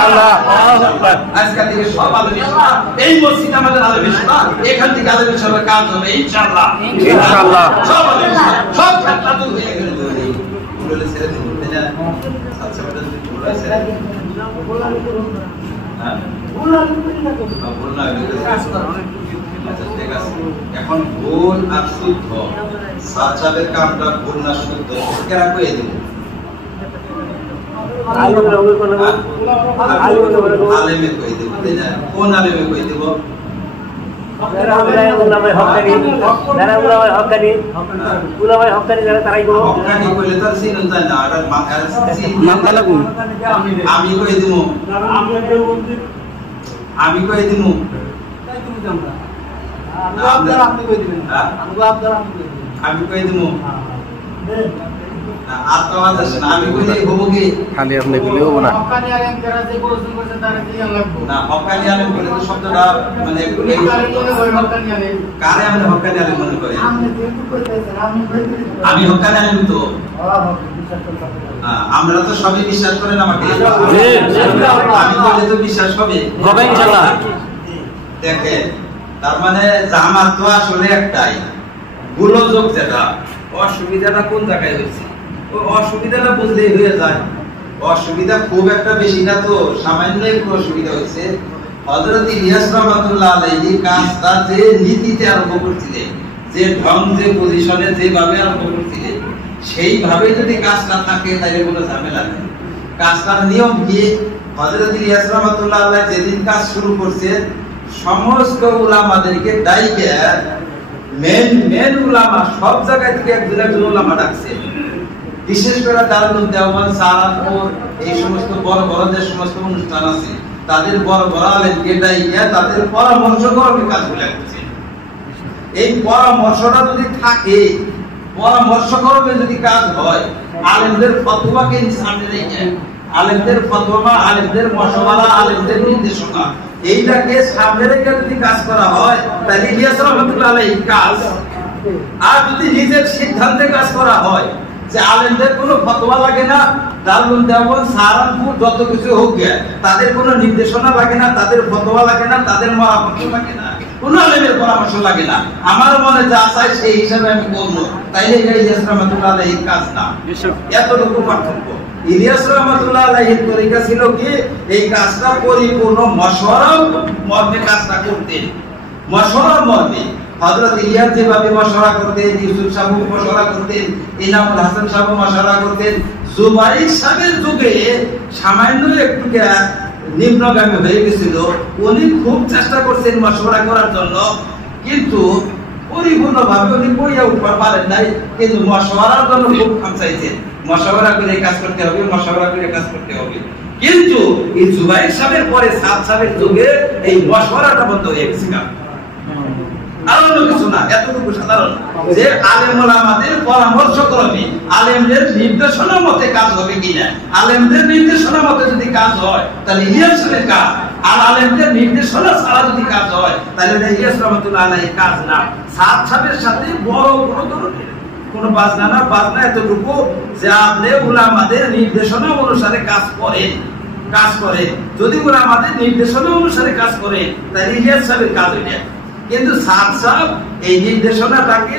ইনশাআল্লাহ। আজকে থেকে সব আলেমী শোনা, এই মসজিদ আমাদের আলেমী শোনা, এখান থেকে আলেমী শোনার কাজ হবে ইনশাআল্লাহ। ইনশাআল্লাহ। সব আলেমী শোনা, সব ছাত্র তো হয়ে গেল। বলে ছেড়ে দিন না, আচ্ছা বলে দিন বলে ছেড়ে দিন। হ্যাঁ ভুল না ঠিক আছে। এখন ভুল আর শুদ্ধ সাচ্চাবের কামটা ভুল না শুদ্ধ কেন কয়ে দেব? আলেমে কয়ে দেব, তাই না? কোন আলেমে কয়ে দেব? হক্কানি কইলে তার সিনন যায় না। আর আমি কয়ে দেব, আমি কয়ে দেব, আমি কয়ে দেব। আমি কইলে হবো কি? খালি আপনি কইলে হবো না। না হক্কানি আলেম বলে তো শব্দটা মানে কারে আমরা হক্কানি আলেম মনে করি? আমি হক্কানি আলেম তো আমরা তো সবই বিশ্বাস করেন আমাকে? আমি বলে তো বিশ্বাস হবে ইনশাআল্লাহ। দেখেন তার মানে জামাত তো আসলে একটাই, গোলযোগ যেটা, অসুবিধাটা কোন জায়গায় হয়েছে ওই অসুবিধাটা বুঝলেই হয়ে যায়। অসুবিধা খুব একটা বেশি না, তো সামান্য একটু অসুবিধা হয়েছে। হযরত ইলিয়াস রাহমাতুল্লাহ আলাইহি কাজটা যে নীতিতে আরম্ভ করছিলেন, যে ঢং যে পজিশনে যেভাবে আরম্ভ করছিলেন, সেইভাবে যদি কাজটা থাকে তাহলে কোনো ঝামেলা নেই। কাজটার নিয়ম কি? হযরত ইলিয়াস রাহমাতুল্লাহ আলাইহি যেদিন কাজ শুরু করছে সমস্ত উলামাদেরকে ডাইকে মেন উলামা সব জায়গা থেকে একজন উলামা ডাকছে। বিশেষ করে দারুল দেওবন্দ, সাহারানপুর, এই সমস্ত বড় বড় যে সমস্ত অনুষ্ঠান আছে তাদের বড় বড় আলেমকে ডাইকে তাদের পরামর্শ করে কাজগুলো করছে। এই পরামর্শটা যদি থাকে, পরামর্শ করবে যদি কাজ হয়, আলেমদের ফতোয়াকে সামনে রেখে, আলেমদের ফতোয়া, আলেমদের মশওয়ারা, আলেমদের নির্দেশনা, এইটাকে সামনে রেখে যদি কাজ করা হয় তাহলে ইলিয়াস রাহমাতুল্লাহ আলাইহি কাজ। আর যদি নিজের সিদ্ধান্তে কাজ করা হয় যে আলেমদের কোনো ফতোয়া লাগে না, দারুল দেওবন্দ, সাহারানপুর যত কিছু হোক গে, তাদের কোনো নির্দেশনা লাগে না, তাদের ফতোয়া লাগে না, তাদের পরামর্শ লাগে না, কোন আলেমের পরামর্শ লাগে না, আমার মনে যা চাই সেই হিসাবে আমি করব, তাইলে এটা ইলিয়াস রাহমাতুল্লাহ আলাইহির কাজ না। এতটুকু পার্থক্য। ইলিয়াস রাহমাতুল্লাহ আলাইহির তরিকা ছিল কি এই কাজটা পরিপূর্ণ মশওয়ারা মর্মে কাজটা করতেন, মশওয়ারা মর্মে। হযরত ইলিয়াস যেভাবে মশওয়ারা করতেন, ইউসুফ সাহেব মশওয়ারা করতেন, ইনামুল হাসান সাহেব মশওয়ারা করতেন, জুবাইর সাহেবের যুগে সামান্য একটু নিম্নগামী হয়ে গেছিল, উনি খুব চেষ্টা করছেন মশওয়ারা করার জন্য, কিন্তু পরিপূর্ণভাবে উনি কইয়া উঠতে পারেন নাই। কিন্তু মশওয়ারার জন্য খুব খামচাইছেন, মশওয়ারা করে কাজ করতে হবে, মশওয়ারা করে কাজ করতে হবে। কিন্তু এই জুবাইর সাহেবের পরে সাদ সাহেবের যুগে এই মশওয়ারাটা বন্ধ হয়ে গেছিল। আর অন্য কিছু না, এতটুকু সাধারণ যে আলেম ওলামাদের পরামর্শ করবে, আলেমদের নির্দেশনা মতে কাজ হবে কিনা। আলেমদের নির্দেশনা মতে যদি কাজ হয় তাহলে ইলিয়াসের কাজ, আর আলেমদের নির্দেশনা ছাড়া যদি কাজ হয় তাহলে ইলিয়াস রাহমাতুল্লাহ আলাইহির কাজ না। সাদ সাহেবের সাথে বড় বড় ধরনের কোন বাজনা না, বাজনা এতটুকু যে আপনি উলামাদের নির্দেশনা অনুসারে কাজ করেন, কাজ করে যদি উলামাদের নির্দেশনা অনুসারে কাজ করে তাহলে ইলিয়াস সাহেবের কাজ হয়ে যায়। কিন্তু সাদ সাহেব এই নির্দেশনাটাকে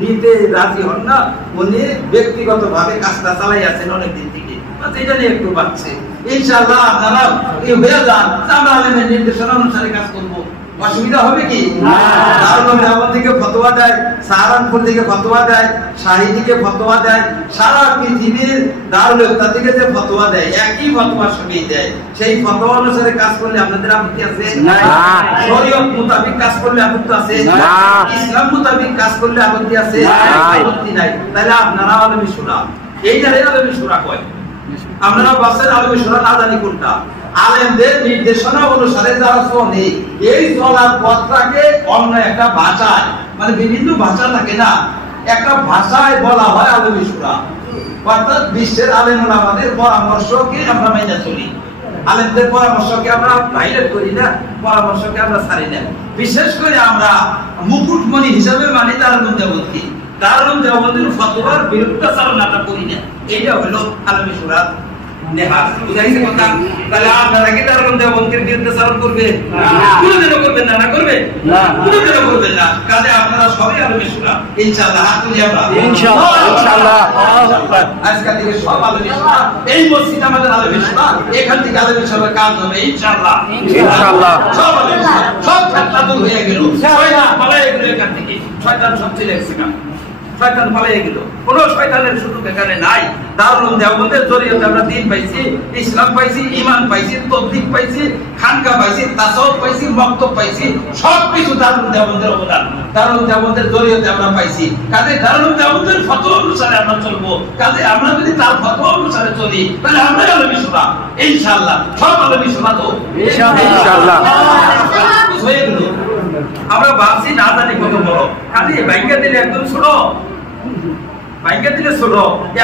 নিতে রাজি হন না, উনি ব্যক্তিগতভাবে কাজটা চালাই আছেন অনেকদিন থেকে, এটা নিয়ে একটু বাড়ছে। ইনশাআল্লাহ আপনারা এই হয়ে যান, আমরা আলেমের নির্দেশনা অনুসারে কাজ করবো, অসুবিধা হবে কি? দারুল দেওবন্দ থেকে ফতোয়া দেয়, সাহারানপুর থেকে ফতোয়া দেয়, শাহী থেকে ফতোয়া দেয়, সারা পৃথিবীর দারুল ইফতা থেকে যে ফতোয়া দেয় একই ফতোয়া সবই দেয়। সেই ফতোয়া অনুসারে কাজ করলে আপনাদের আপত্তি আছে? শরীয়ত মোতাবেক কাজ করলে আপত্তি আছে? ইসলাম মোতাবেক কাজ করলে আপত্তি আছে? আপত্তি নাই। তাহলে আপনারা আলেমী শূরা, এইটারে আলেমী শূরা কয়। আপনারা বাসের আলেমী শূরা না জানি কোনটা। আলেমদের নির্দেশনা অনুসারে যারা চলে, এই চলার পথটাকে অন্য একটা ভাষায়, মানে বিভিন্ন ভাষা থাকে না, একটা ভাষায় বলা হয় আলেমী শূরা। অর্থাৎ বিশ্বের আলেম ওলামাদের পরামর্শকে আমরা মেনে চলি, আলেমদের পরামর্শকে আমরা ভাইলেট করি না, পরামর্শকে আমরা ছাড়ি না। বিশেষ করে আমরা মুকুটমণি হিসাবে মানি দারুল দেওবন্দকে, দারুল দেওবন্দের ফতোয়ার বিরুদ্ধাচারণাটা করি না, এইটা হলো আলেমী শূরা। নেহাজ বুঝাইছে কথা। তাহলে আপনারা কি তার মধ্যে অঙ্কের বিরুদ্ধে চালন করবে? কোনোদিনও করবেন না, না করবে না, কোনোদিনও করবেন না। কাজে আপনারা সবাই আলোকে শোনা ইনশাআল্লাহ। হাত তুলি আমরা ইনশাআল্লাহ, ইনশাআল্লাহ। আজকে থেকে সব আলোকে শোনা, এই মসজিদ আমাদের আলোকে শোনা, এখান থেকে আলোকে শোনার কাজ হবে ইনশাআল্লাহ, ইনশাআল্লাহ। সব আলোকে শোনা, সব ফেতনা দূর হয়ে গেল, শয়তান পালিয়ে গেল এখান থেকে, শয়তান সব চলে গেছে, শয়তান পালিয়ে গেল, কোনো শয়তানের সুযোগ এখানে নাই। দারুল দেওবন্দের জরিয়তে আমরা দ্বীন পাইছি, ইসলাম পাইছি, ঈমান পাইছি, তাওহীদ পাইছি, খানকা পাইছি, তাসাউফ পাইছি, মাকতুব পাইছি, সবকিছু দারুল দেওবন্দের অবদান, দারুল দেওবন্দের জরিয়তে আমরা পাইছি। কাজে দারুল দেওবন্দের ফতোয়া অনুসারে আমরা চলবো। কাজে আমরা যদি তার ফতোয়া অনুসারে চলি তাহলে আমরা আলমী শোনা ইনশাআল্লাহ, সব আলমী শোনা তো ইনশাআল্লাহ হয়ে গেল। আমরা ভাবছি না জানি কত বড়, খালি ব্যাংকে দিলে একদম ছোট, ব্যাংকে দিলে ছোট।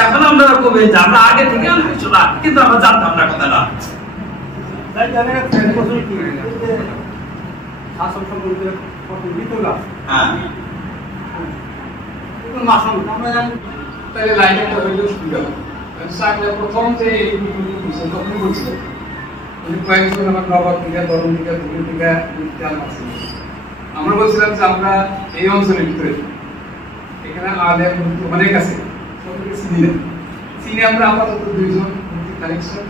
এখন আমরা কবে যে আমরা আগে থেকে আনছি না, কিন্তু আমরা জানতাম না কথাটা। প্রথম যে কয়েকজন আমার নবাব থেকে দরম থেকে দুপুর থেকে আমরা বলছিলাম যে আমরা এই অঞ্চলের ভিতরে এখানে আলেম অনেক আছে, সবাইকে চিনি না, চিনি আমরা আপাতত দুইজন কালেকশন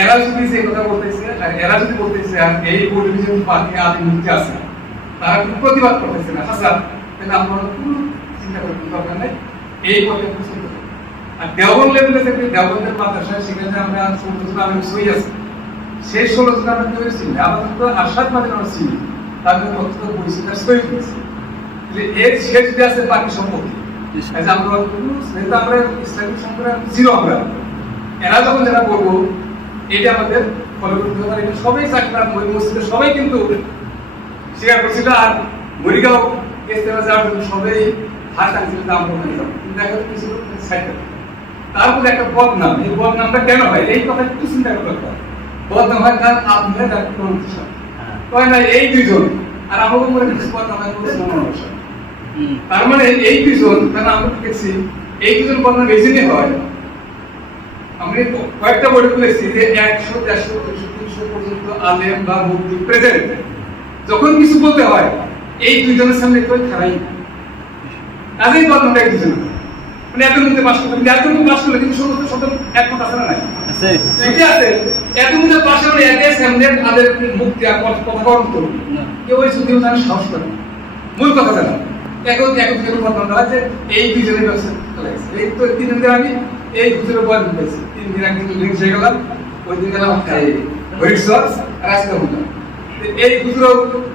এরা যদি যে কথা বলতেছে আর এরা যদি বলতেছে আর এই পরিবেশন বাকি আলেম মুক্তি আছে তারা কোনো প্রতিবাদ করতেছে না, হাসান তাহলে আমরা কোনো চিন্তা করতে দরকার নাই, এই পথে পছন্দ করি। আর দেওবন্দ লেভেলে থেকে দেওবন্দের মাদ্রাসায় সেখানে আমরা ১৬ জন আলেম সই আছে, সেই ১৬ জন আমরা কেউ চিনি না, আপাতত আশাদ মাদের আমরা চিনি, তাদের অত্যন্ত পরিচিত সই করেছি। এর শেষ যে আছে বাকি সম্পত্তি আমরা ইসলামিক সম্প্রদায় জিরো, আমরা এরা যখন যারা বলবো এটা আমাদের ফলো করতে হবে। সবাই চাকরি মসজিদের সবাই কিন্তু স্বীকার করছিল, আর মরিগাঁও ইস্তেমা যাওয়ার জন্য সবাই হাত আনছিল যে আমরা ওখানে যাবো, কিন্তু দেখা কিছু সাইড। তারপরে একটা বদনাম, এই বদনামটা কেন হয় এই কথা একটু চিন্তা করতে হবে। বদনাম হয় কারণ আপনার কয় না এই দুইজন, আর আমাকে মনে কিছু বদনাম হয় তার মানে এই দুইজন, কারণ আমরা দেখছি এই দুজন বদনাম এই জন্যই হয়। আমি কয়েকটা বই খুলেছি যে ১০০, ১৫০, ৩০০ পর্যন্ত আলেম বা মুফতি প্রেজেন্ট, যখন কিছু বলতে হয় এই দুইজনের সামনে কেউ খারাই না, কাজেই বদনামটা এক দুজন, মানে এত মধ্যে পাশ করবে, এত মধ্যে পাশ করলে কিন্তু সমস্ত শত একমত আছে না নাই আছে আছে, এত মধ্যে পাশ করলে একের সামনে তাদের মুক্তি আর কথা কম করবে, কেউ ওই যদিও জানে সাহস করে মূল কথা জানা। এখন বদনামটা হয় যে এই দুইজনের ব্যবসা চলে গেছে। এই তো ৩ দিন আমি এই হুজুরের বয়ান পেয়েছি, ৩ দিন একদিন লিঙ্ক হয়ে গেলাম, ওই দিন গেলাম হরিশ্বর রাস্তা হলাম, এই হুজুরও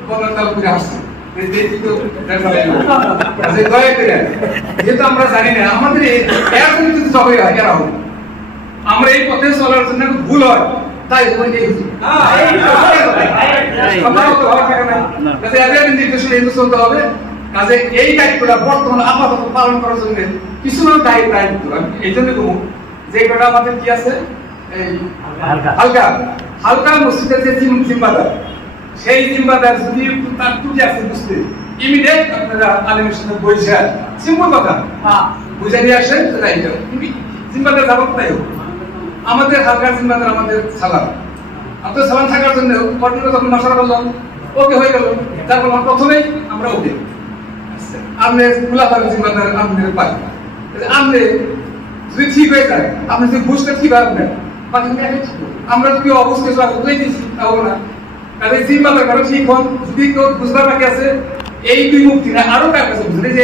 বদনাম চালু করে আসছে। যেহেতু আমরা জানি না আমাদের এরকম যদি জবাই হয় এরা হবে, আমরা এই পথে চলার জন্য ভুল হয় তাই চলতে হবে। কাজে এই দায়িত্বটা বর্তমানে আপাতত পালন করার জন্য কিছু দায়িত্ব এই জন্য যে কটা আমাদের কি আছে, এই হালকা মসজিদের যে জিম্মাদার, সেই জিম্মাদার যদি তার ত্রুটি আছে বুঝতে ইমিডিয়েট আপনারা আলেমের সাথে বইছে, সিম্পল কথা বুঝে নিয়ে আসেন, জিম্মাদার যাবো তাই হোক। আমাদের হালকার জিম্মাদার আমাদের সালাম, আপনার সালাম থাকার জন্য ঘটনা যখন মশলা করলাম ওকে হয়ে গেল, তারপর প্রথমেই আমরা ওকে আপনি মুলাফার জিম্মাদার আপনাদের পাই, আপনি যদি ঠিক হয়ে যায়, আপনি যদি বুঝতে ঠিক হয় আপনার আমরা যদি অবস্থা বুঝেই দিচ্ছি তাও না, কাজে জিম্মাদার কারণ ঠিক হন, যদি কেউ বুঝবার বাকি আছে এই দুই মুক্তি না আরো কার কাছে বুঝলে যে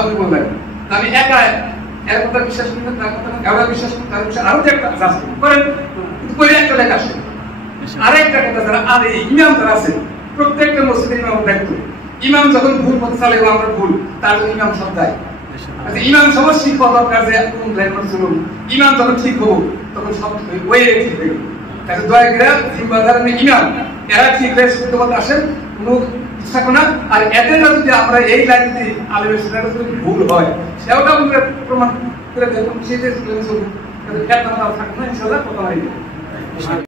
আপনি বললেন আমি একা এর কথা বিশ্বাস করি না, তার কথা এরা বিশ্বাস করি, তার বিষয়ে আরো একটা করেন, কিন্তু করে একটা লেখা আসে। আরেকটা কথা যারা আর এই ইমাম যারা আছে প্রত্যেকটা মসজিদের ইমাম দায়িত্ব, ইমাম যখন ভুল পথে চালে আমরা ভুল, তার জন্য ইমাম সব দায়। ইমাম সবার শিক্ষক দরকার যে কোন লাইন চলুন, ইমাম যখন ঠিক হবো তখন সব ওই ঠিক হয়ে গেল। কাজে দয়া করে জিম্মাদার ইমাম এরা ঠিক হয়ে সত্য কথা আসেন, কোনো থাকো না। আর এতে যদি আমরা এই লাইনটি আলেমের সাথে যদি ভুল হয় সেটা আমরা প্রমাণ করে দেখুন, সেটা থাকবে না ইনশাআল্লাহ কথা হয়।